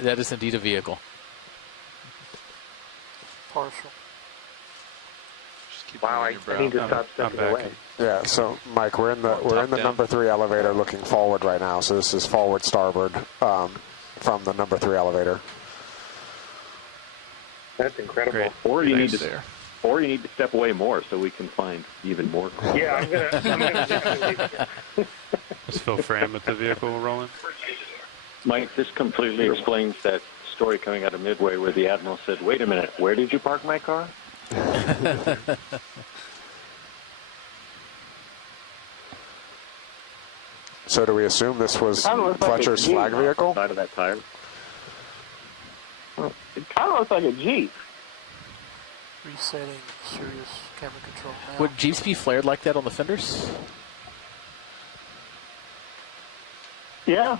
That is indeed a vehicle. Partial. Wow, I need to stop stepping away. Yeah, so Mike, we're in the number 3 elevator looking forward right now. So this is forward starboard from the number 3 elevator. That's incredible. Great. Or you need to step away more so we can find even more. Yeah, I'm gonna definitely leave. Is Phil Fram at the vehicle rolling? Mike, this completely explains that story coming out of Midway where the Admiral said, "Wait a minute, where did you park my car?" So do we assume this was Fletcher's flag vehicle? Side of that tire. It kind of looks like a Jeep. Resetting Sirius camera control now. Would Jeeps be flared like that on the fenders? Yeah.